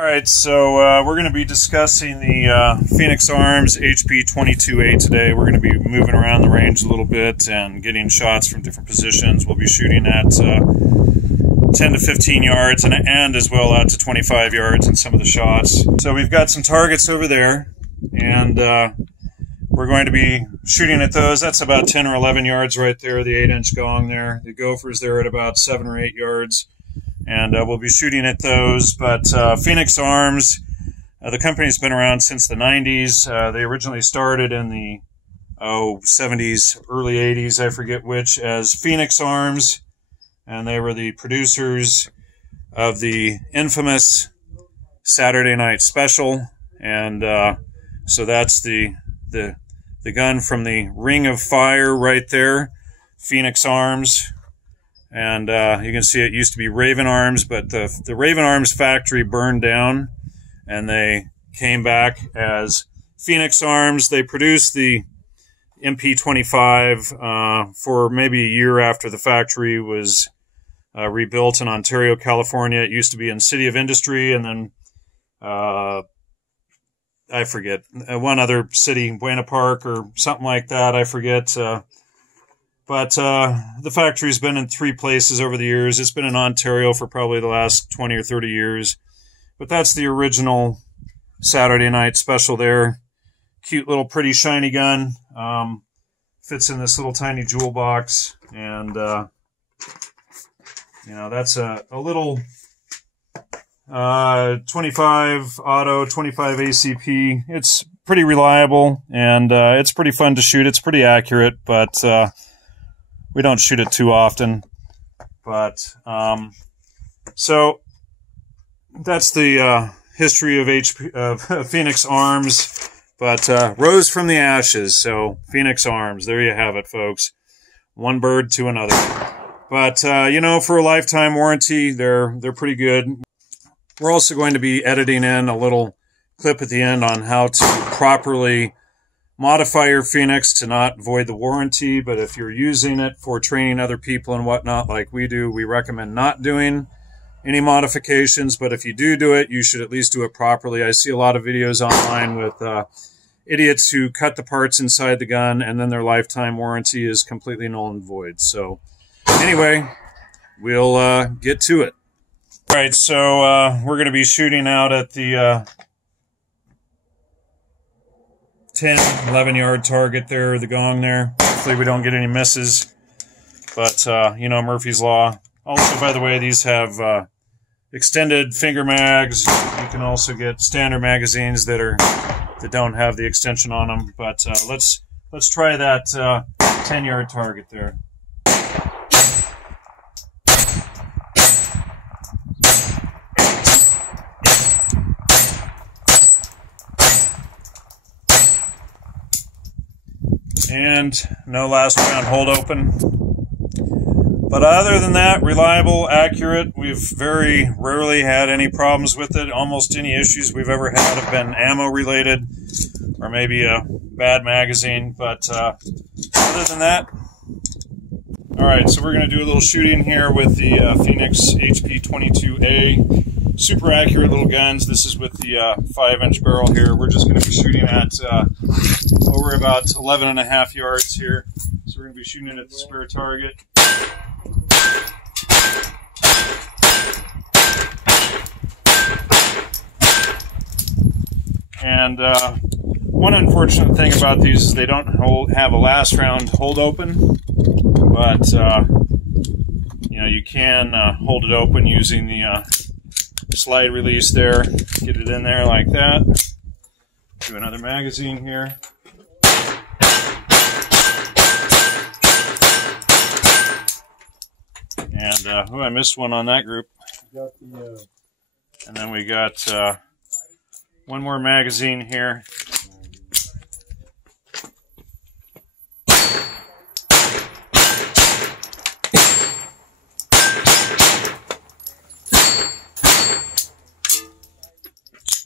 Alright, so we're going to be discussing the Phoenix Arms HP22A today. We're going to be moving around the range a little bit and getting shots from different positions. We'll be shooting at 10 to 15 yards and as well out to 25 yards in some of the shots. So we've got some targets over there, and we're going to be shooting at those. That's about 10 or 11 yards right there, the 8-inch gong there. The gophers there at about 7 or 8 yards. And we'll be shooting at those. But Phoenix Arms, the company's been around since the 90s. They originally started in the 70s, early 80s, I forget which, as Phoenix Arms. And they were the producers of the infamous Saturday Night Special. And so that's the gun from the Ring of Fire right there, Phoenix Arms. And you can see it used to be Raven Arms, but the Raven Arms factory burned down, and they came back as Phoenix Arms. They produced the MP25 for maybe a year after the factory was rebuilt in Ontario, California. It used to be in City of Industry, and then I forget, one other city, Buena Park or something like that, I forget. But the factory's been in 3 places over the years. It's been in Ontario for probably the last 20 or 30 years. But that's the original Saturday Night Special there. Cute little pretty shiny gun. Fits in this little tiny jewel box. And, you know, that's a little 25 auto, 25 ACP. It's pretty reliable, and it's pretty fun to shoot. It's pretty accurate, but we don't shoot it too often. But so that's the history of Phoenix Arms. But rose from the ashes, so Phoenix Arms. There you have it, folks. One bird to another. But you know, for a lifetime warranty, they're pretty good. We're also going to be editing in a little clip at the end on how to properly modify your Phoenix to not void the warranty. But if you're using it for training other people and whatnot like we do, we recommend not doing any modifications. But if you do it, you should at least do it properly. I see a lot of videos online with idiots who cut the parts inside the gun, and then their lifetime warranty is completely null and void. So anyway, we'll get to it. All right, so we're going to be shooting out at the 10, 11-yard target there, the gong there. Hopefully we don't get any misses. But, you know, Murphy's Law. Also, by the way, these have extended finger mags. You can also get standard magazines that don't have the extension on them. But let's try that 10-yard target there. And no last round hold open. But other than that, reliable, accurate. We've very rarely had any problems with it. Almost any issues we've ever had have been ammo related, or maybe a bad magazine. But other than that, all right, so we're going to do a little shooting here with the Phoenix HP22A. Super accurate little guns. This is with the 5-inch barrel here. We're just going to be shooting at over about 11.5 yards here. So we're going to be shooting at the spare target. And one unfortunate thing about these is they don't have a last round hold open, but you know, you can hold it open using the slide release there. Get it in there like that. Do another magazine here. And oh, I missed one on that group. And then we got one more magazine here.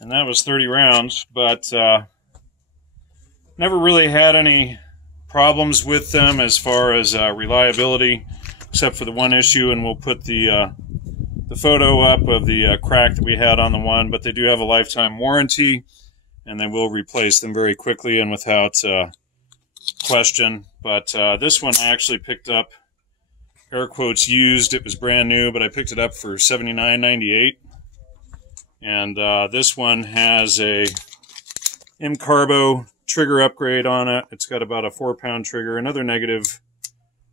And that was 30 rounds, but never really had any problems with them as far as reliability, except for the one issue, and we'll put the the photo up of the crack that we had on the one, but they do have a lifetime warranty, and they will replace them very quickly and without question. But this one I actually picked up, air quotes, used. It was brand new, but I picked it up for $79.98. And this one has a M-Carbo trigger upgrade on it. It's got about a 4-pound trigger. Another negative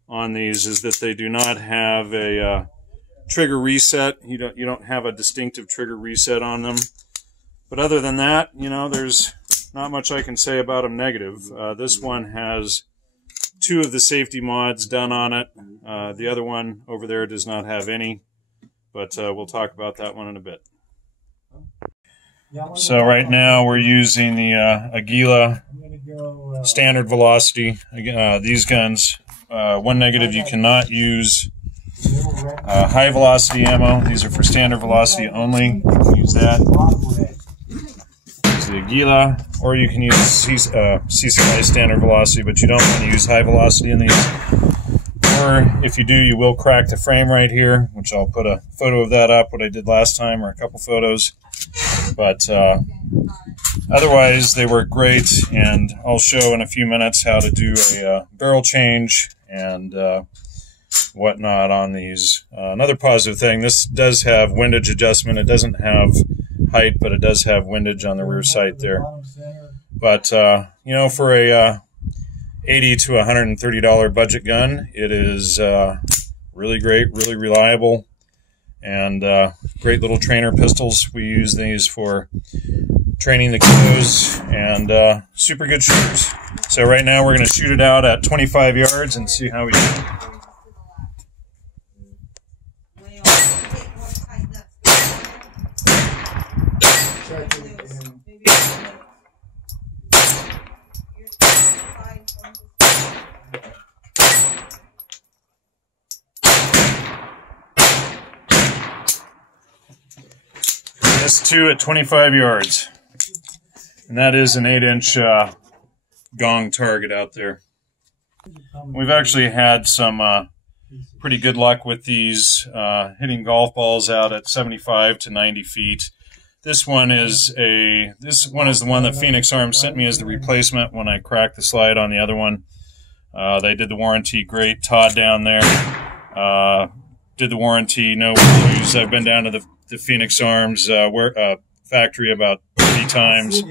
on these is that they do not have a trigger reset. You don't have a distinctive trigger reset on them. But other than that, you know, there's not much I can say about them negative. This one has 2 of the safety mods done on it. The other one over there does not have any, but we'll talk about that one in a bit. So right now we're using the Aguila standard velocity. These guns, one negative, you cannot use high velocity ammo. These are for standard velocity only. You can use that. Use the Aguila, or you can use CCI standard velocity, but you don't want to use high velocity in these. Or if you do, you will crack the frame right here, which I'll put a photo of that up, what I did last time, or a couple photos. But otherwise, they work great, and I'll show in a few minutes how to do a barrel change and whatnot on these. Another positive thing, this does have windage adjustment. It doesn't have height, but it does have windage on the rear sight there. But, you know, for a $80 to $130 budget gun, it is really great, really reliable, and great little trainer pistols. We use these for training the kiddos, and super good shooters. So right now we're going to shoot it out at 25 yards and see how we do. S2 at 25 yards, and that is an 8-inch gong target out there. We've actually had some pretty good luck with these, hitting golf balls out at 75 to 90 feet. This one is the one that Phoenix Arms sent me as the replacement when I cracked the slide on the other one. They did the warranty great. Todd down there did the warranty, no issues. I've been down to the Phoenix Arms factory about 3 times,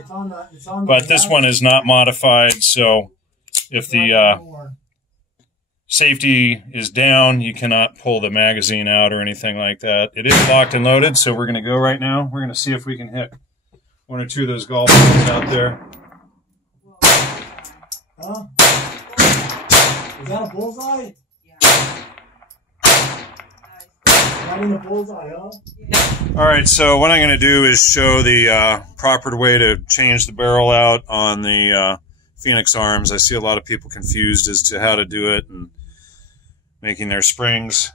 but this one is not modified, so if the safety is down, you cannot pull the magazine out or anything like that. It is locked and loaded, so we're going to go right now. We're going to see if we can hit 1 or 2 of those golf balls out there. Huh? Is that a bullseye? Right in the bullseye, huh? All right, so what I'm going to do is show the proper way to change the barrel out on the Phoenix Arms. I see a lot of people confused as to how to do it and making their springs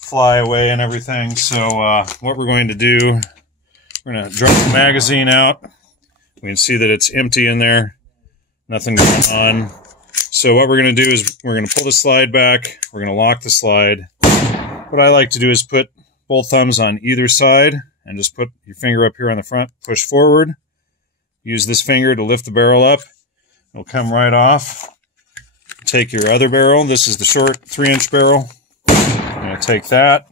fly away and everything. So what we're going to do, we're going to drop the magazine out. We can see that it's empty in there, nothing going on. So what we're going to do is we're going to pull the slide back. We're going to lock the slide. What I like to do is put both thumbs on either side and just put your finger up here on the front, push forward. Use this finger to lift the barrel up. It'll come right off. Take your other barrel. This is the short 3-inch barrel. I'm going to take that,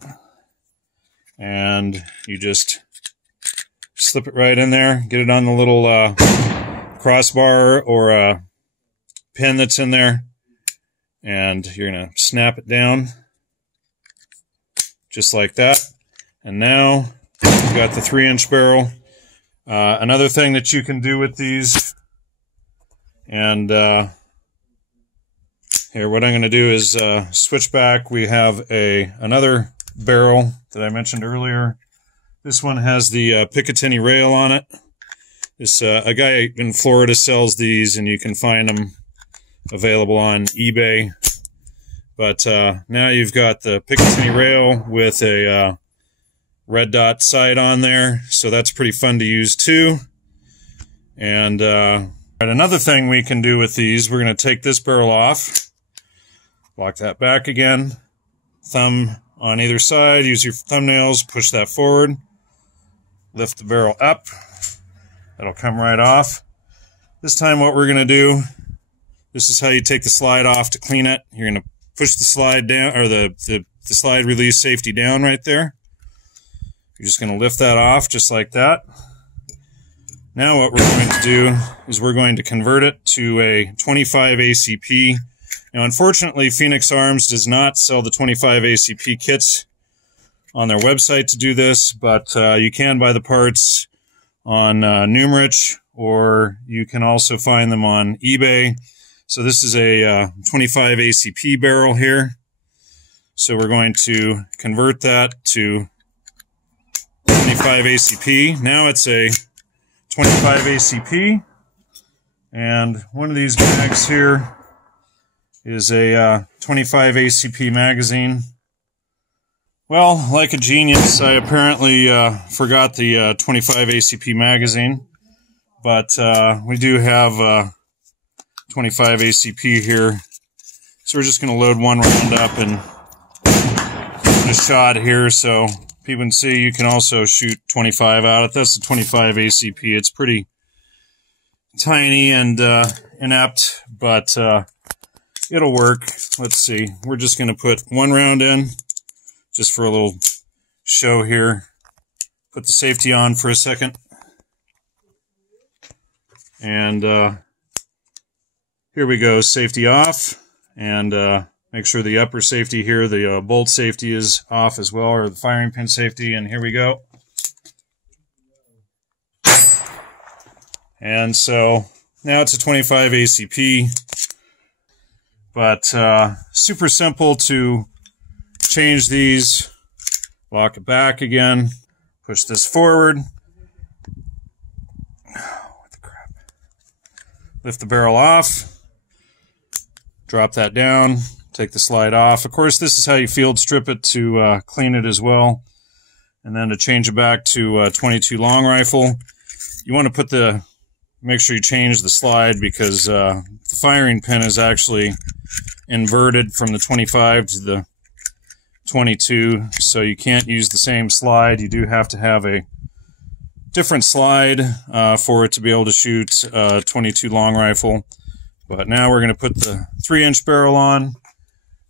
and you just slip it right in there. Get it on the little crossbar or pin that's in there, and you're going to snap it down. Just like that. And now you've got the 3-inch barrel. Another thing that you can do with these, and here what I'm going to do is switch back. We have another barrel that I mentioned earlier. This one has the Picatinny rail on it. This a guy in Florida sells these, and you can find them available on eBay. But now you've got the Picatinny rail with a red dot sight on there, so that's pretty fun to use too. And another thing we can do with these, we're going to take this barrel off, lock that back again, thumb on either side. Use your thumbnails, push that forward, lift the barrel up. That'll come right off. This time what we're going to do, this is how you take the slide off to clean it. You're going to push the slide down, or the slide release safety down right there. You're just going to lift that off just like that. Now what we're going to do is we're going to convert it to a 25 ACP. Now unfortunately Phoenix Arms does not sell the 25 ACP kits on their website to do this, but you can buy the parts on Numerich, or you can also find them on eBay. So this is a 25 ACP barrel here. So we're going to convert that to 25 ACP. Now it's a 25 ACP, and one of these bags here is a 25 ACP magazine. Well, like a genius, I apparently forgot the 25 ACP magazine, but we do have 25 ACP here. So we're just going to load one round up and give it a shot here so people can see. You can also shoot 25 out of it. That's the 25 ACP. It's pretty tiny and inept, but it'll work. Let's see. We're just going to put one round in just for a little show here. Put the safety on for a second. And here we go. Safety off. And make sure the upper safety here, the bolt safety is off as well, or the firing pin safety, and here we go. And so now it's a 25 ACP, but super simple to change these. Lock it back again, push this forward. What the crap? Lift the barrel off, drop that down. Take the slide off. Of course, this is how you field strip it to clean it as well. And then to change it back to 22 long rifle, you want to make sure you change the slide, because the firing pin is actually inverted from the 25 to the 22, so you can't use the same slide. You do have to have a different slide for it to be able to shoot 22 long rifle. But now we're going to put the 3-inch barrel on.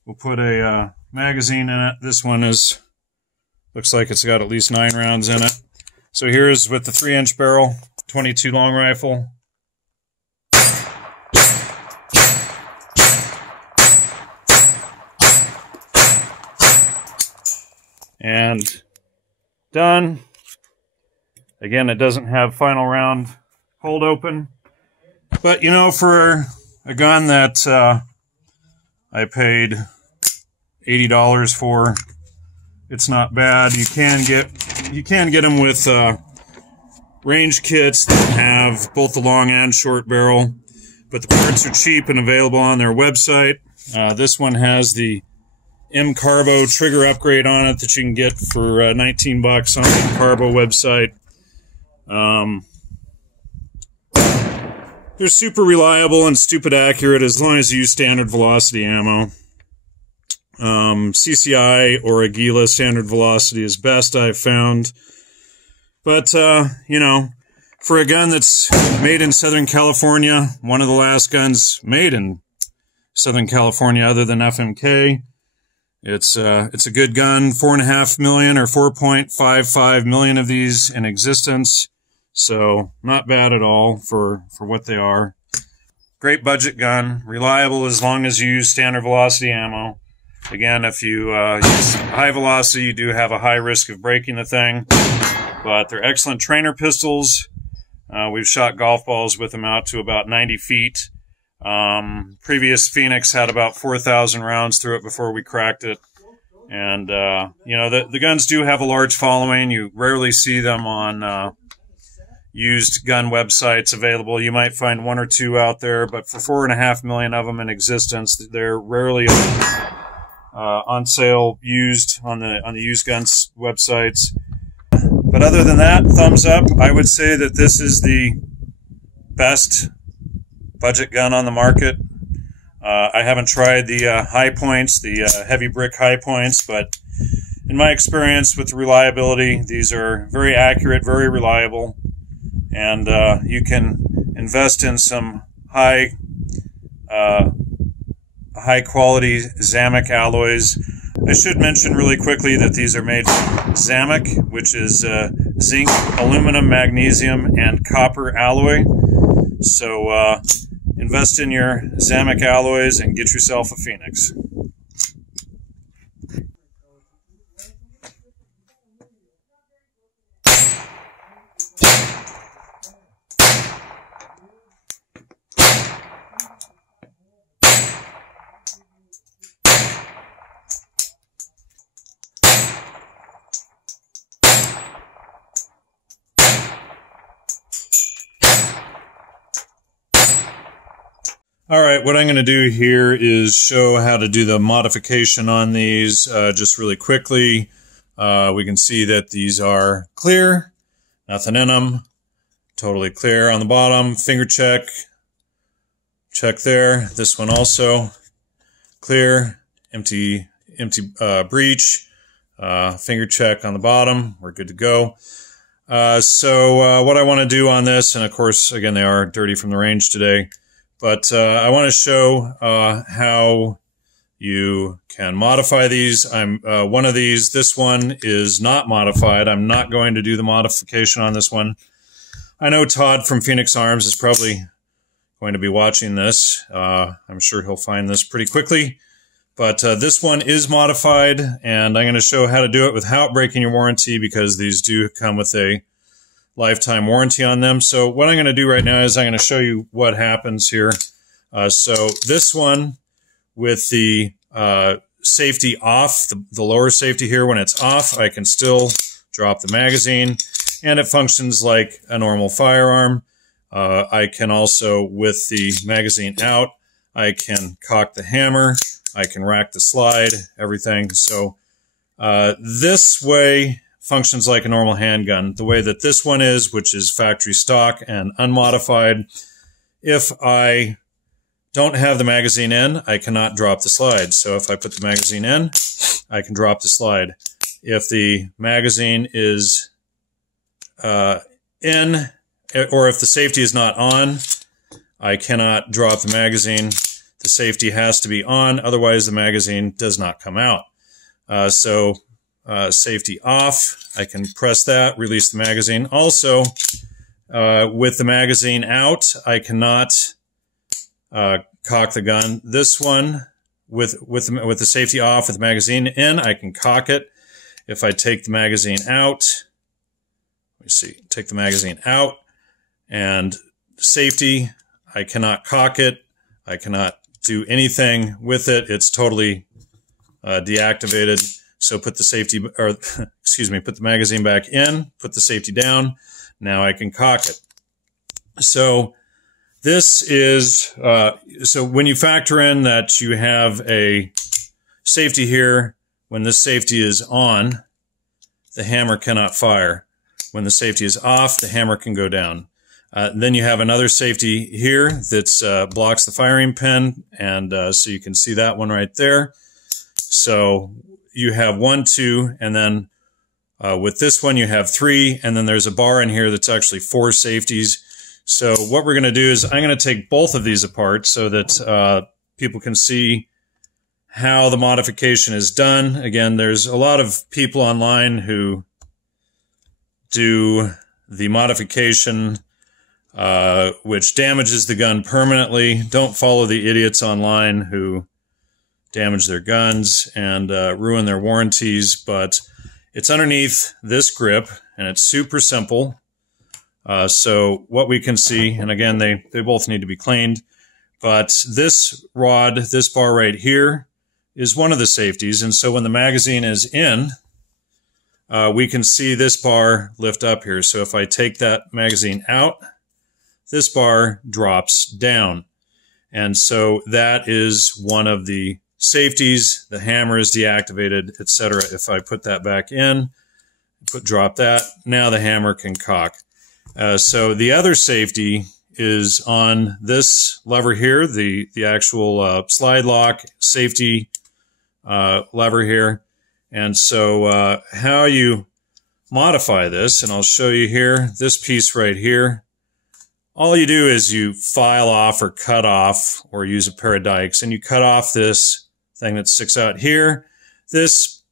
We'll put a magazine in it. This one looks like it's got at least 9 rounds in it. So here's with the 3-inch barrel, 22 long rifle. And done. Again, it doesn't have final round hold open. But you know, for a gun that I paid $80 for, it's not bad. You can get them with range kits that have both the long and short barrel, but the parts are cheap and available on their website. This one has the M-Carbo trigger upgrade on it that you can get for 19 bucks on the Carbo website. They're super reliable and stupid accurate as long as you use standard velocity ammo. CCI or Aguila standard velocity is best, I've found. But, you know, for a gun that's made in Southern California, one of the last guns made in Southern California other than FMK, it's a good gun. 4.5 million or 4.55 million of these in existence. So not bad at all for what they are. Great budget gun, reliable as long as you use standard velocity ammo. Again, if you use high velocity, you do have a high risk of breaking the thing. But they're excellent trainer pistols. We've shot golf balls with them out to about 90 feet. Previous Phoenix had about 4,000 rounds through it before we cracked it. And, you know, the guns do have a large following. You rarely see them on used gun websites available. You might find 1 or 2 out there, but for 4.5 million of them in existence, they're rarely on sale used on the used guns websites. But other than that, thumbs up. I would say that this is the best budget gun on the market. I haven't tried the high points, the heavy brick high points, but in my experience with the reliability, these are very accurate, very reliable, and you can invest in some high quality Zamic alloys. I should mention really quickly that these are made from Zamic, which is zinc, aluminum, magnesium, and copper alloy. So invest in your Zamic alloys and get yourself a Phoenix. All right, what I'm going to do here is show how to do the modification on these just really quickly. We can see that these are clear, nothing in them, totally clear on the bottom. Finger check there. This one also clear, empty breech. Finger check on the bottom. We're good to go. So what I want to do on this, and of course, again, they are dirty from the range today. But I want to show how you can modify these. One of these. This one is not modified. I'm not going to do the modification on this one. I know Todd from Phoenix Arms is probably going to be watching this. I'm sure he'll find this pretty quickly. But this one is modified, and I'm going to show how to do it without breaking your warranty, because these do come with a lifetime warranty on them. So what I'm going to do right now is I'm going to show you what happens here. So this one with the safety off, the lower safety here, when it's off, I can still drop the magazine, and it functions like a normal firearm. I can also, with the magazine out, I can cock the hammer, I can rack the slide, everything. So this way functions like a normal handgun. The way that this one is, which is factory stock and unmodified, if I don't have the magazine in, I cannot drop the slide. So if I put the magazine in, I can drop the slide. If the magazine is in, or if the safety is not on, I cannot drop the magazine. The safety has to be on, otherwise the magazine does not come out. Safety off, I can press that, release the magazine. Also, with the magazine out, I cannot cock the gun. This one, with the safety off, with the magazine in, I can cock it. If I take the magazine out, let me see, take the magazine out, and safety, I cannot cock it. I cannot do anything with it. It's totally deactivated. So put the safety, or excuse me, put the magazine back in, put the safety down. Now I can cock it. So this is, so when you factor in that you have a safety here, when this safety is on, the hammer cannot fire. When the safety is off, the hammer can go down. Then you have another safety here that blocks the firing pin, and so you can see that one right there. So you have 1, 2, and then with this one you have 3, and then there's a bar in here that's actually 4 safeties. So what we're going to do is I'm going to take both of these apart so that people can see how the modification is done. Again, there's a lot of people online who do the modification which damages the gun permanently. Don't follow the idiots online who damage their guns and ruin their warranties, but it's underneath this grip, and it's super simple. So what we can see, and again, they both need to be cleaned, but this rod, this bar right here, is one of the safeties, and so when the magazine is in, we can see this bar lift up here. So if I take that magazine out, this bar drops down. And so that is one of the safeties. The hammer is deactivated, etc. If I put that back in, drop that, now the hammer can cock. So the other safety is on this lever here, the actual slide lock safety lever here. And so how you modify this, and I'll show you here, this piece right here, all you do is you file off or cut off or use a pair of dikes, and you cut off this thing that sticks out here. This,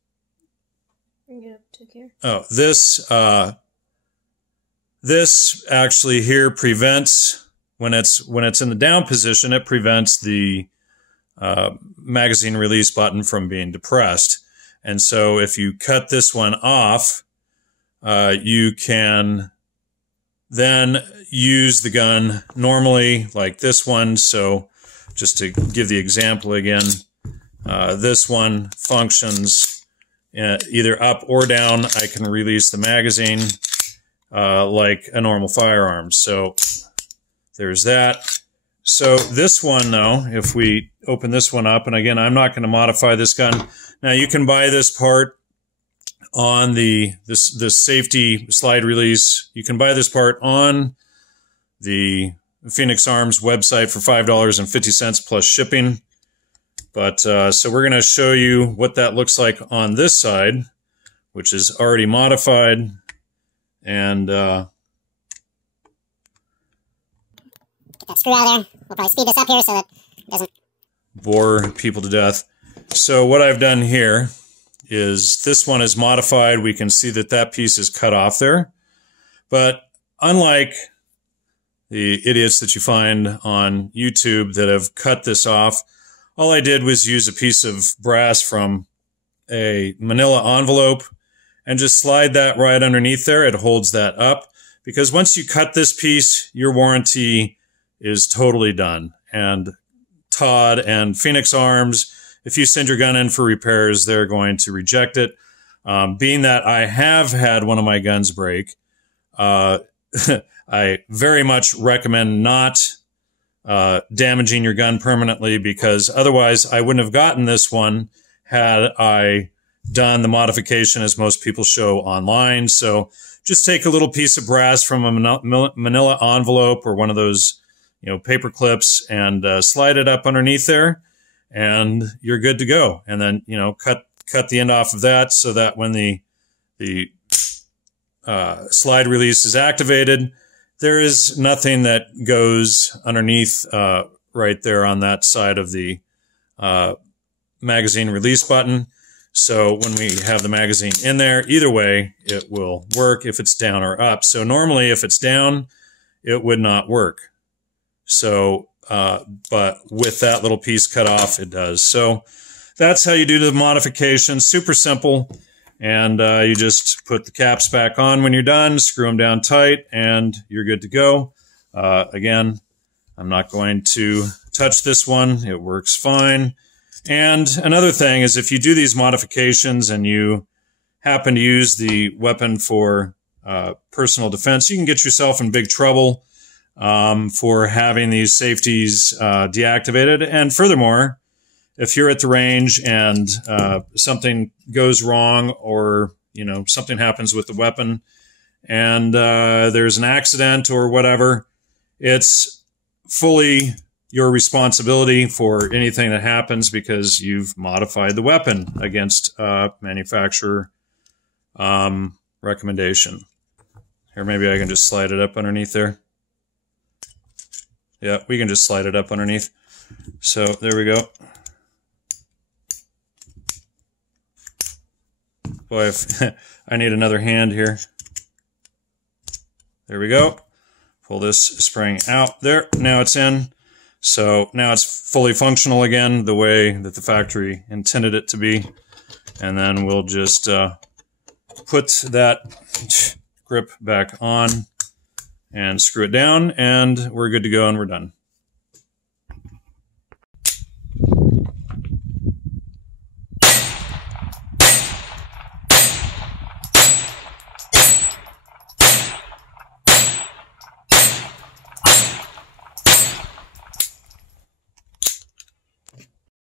this actually here prevents, when it's in the down position, it prevents the magazine release button from being depressed. And so if you cut this one off, you can then use the gun normally like this one. So just to give the example again, this one functions either up or down. I can release the magazine like a normal firearm. So there's that. So this one though, if we open this one up, and again, I'm not going to modify this gun. Now you can buy this part on the safety slide release. You can buy this part on the Phoenix Arms website for $5.50 plus shipping. But so we're going to show you what that looks like on this side, which is already modified. And get that screw out of there. We'll probably speed this up here so that it doesn't bore people to death. So what I've done here is this one is modified. We can see that that piece is cut off there. But unlike the idiots that you find on YouTube that have cut this off, all I did was use a piece of brass from a manila envelope and just slide that right underneath there. It holds that up, because once you cut this piece, your warranty is totally done. And Todd and Phoenix Arms, if you send your gun in for repairs, they're going to reject it. Being that I have had one of my guns break, I very much recommend not damaging your gun permanently, because otherwise I wouldn't have gotten this one had I done the modification as most people show online. So just take a little piece of brass from a manila envelope or one of those, paper clips, and slide it up underneath there, and you're good to go. And then, cut the end off of that so that when the slide release is activated, there is nothing that goes underneath right there on that side of the magazine release button. So when we have the magazine in there, either way, it will work if it's down or up. So normally if it's down, it would not work. So, but with that little piece cut off, it does. So that's how you do the modification. Super simple. And you just put the caps back on when you're done, screw them down tight, and you're good to go. Again, I'm not going to touch this one. It works fine. And another thing is, if you do these modifications and you happen to use the weapon for personal defense, you can get yourself in big trouble for having these safeties deactivated. And furthermore, if you're at the range and something goes wrong, or something happens with the weapon and there's an accident or whatever, it's fully your responsibility for anything that happens, because you've modified the weapon against manufacturer recommendation. Here, maybe I can just slide it up underneath there. Yeah, we can just slide it up underneath. So there we go. Boy, if I need another hand here. There we go. Pull this spring out. There, now it's in. So now it's fully functional again, the way that the factory intended it to be. And then we'll just put that grip back on and screw it down, and we're good to go, and we're done.